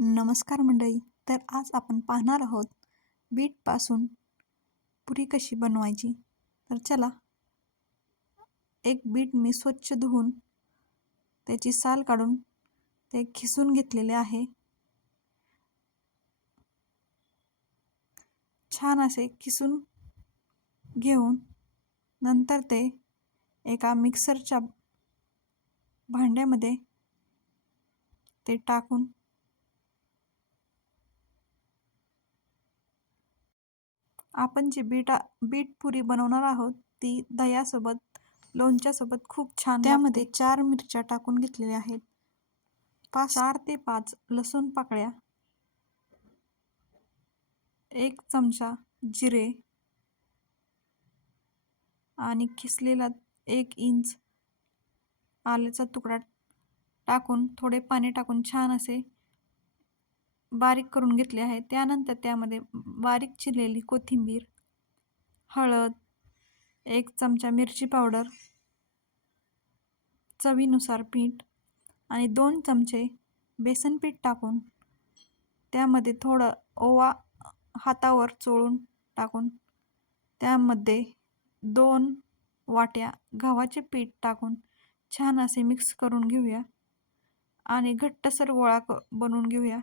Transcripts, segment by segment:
नमस्कार मंडळी तर आज आपण पाहणार आहोत बीटपासून पुरी कशी बनवायची? तर चला एक बीट मी स्वच्छ धुवून त्याची साल काढून ते खिसून घेतलेले आहे. छान असे खिसून घेऊन नंतर ते एका मिक्सरच्या भांड्यामध्ये ते टाकून आपण जी बीटा बीट पुरी बनवणार आहोत ती दह्यासोबत लोणच्यासोबत खूप छान त्यामध्ये चार मिरच्या टाकून घेतलेल्या आहेत. पाच चार ते पाच लसूण पाकळ्या एक चमचा जिरे आणि खिसलेला एक इंच आल्याचा तुकडा टाकून थोडे पाणी टाकून छान असे बारीक करून घेतले आहे त्यानंतर त्यामध्ये बारीक चिरलेली कोथिंबीर हळद एक चमचा मिरची पावडर चवीनुसार पीठ आणि दोन चमचे बेसन पीठ टाकून त्यामध्ये थोडं ओवा हातावर चोळून टाकून त्यामध्ये दोन वाट्या गव्हाचे पीठ टाकून छान असे मिक्स करून घेऊया आणि घट्टसर गोळा क बनवून घेऊया.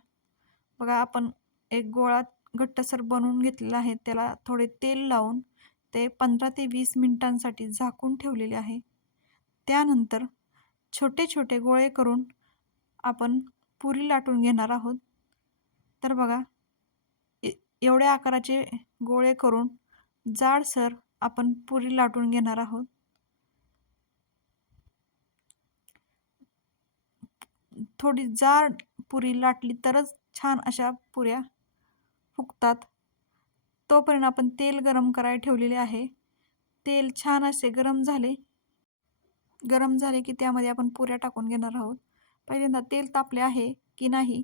बघा आपण एक गोळा घट्टसर बनवून घेतलेला आहे. त्याला थोडे तेल लावून ते पंधरा ते वीस मिनटांसाठी झाकून ठेवलेले आहे. त्यानंतर छोटे छोटे गोळे करून आपण पुरी लाटून घेणार आहोत. तर बघा एवढ्या आकाराचे गोळे करून जाडसर आपण पुरी लाटून घेणार आहोत. थोडी जाड पुरी लाटली तरच छान अशा पुऱ्या फुगतात. तोपर्यंत आपण तेल गरम करायला ठेवलेले आहे. तेल छान असे गरम झाले. गरम झाले की त्यामध्ये आपण पुऱ्या टाकून घेणार आहोत. पहिल्यांदा तेल तापले आहे की नाही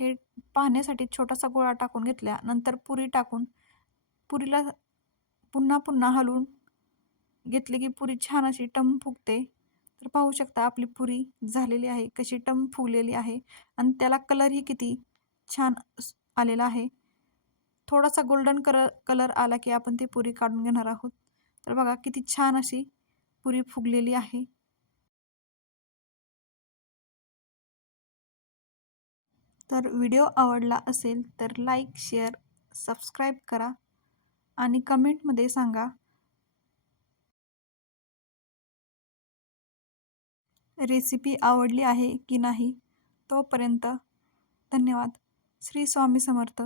हे पाहण्यासाठी छोटासा गोळा टाकून घेतल्या. नंतर पुरी टाकून पुरीला पुन्हा पुन्हा हलवून घेतले की पुरी छान अशी टम फुगते. पाहू शकता आपली पुरी झालेली आहे कशी टम फुगलेली आहे आणि त्याला कलरही किती छान आलेला आहे. थोडासा गोल्डन कलर कलर आला की आपण ती पुरी काढून घेणार आहोत. तर बघा किती छान अशी पुरी फुगलेली आहे. तर व्हिडिओ आवडला असेल तर लाईक शेअर सबस्क्राईब करा आणि कमेंटमध्ये सांगा रेसिपी आवडली आहे की नाही तोपर्यंत धन्यवाद. श्री स्वामी समर्थ.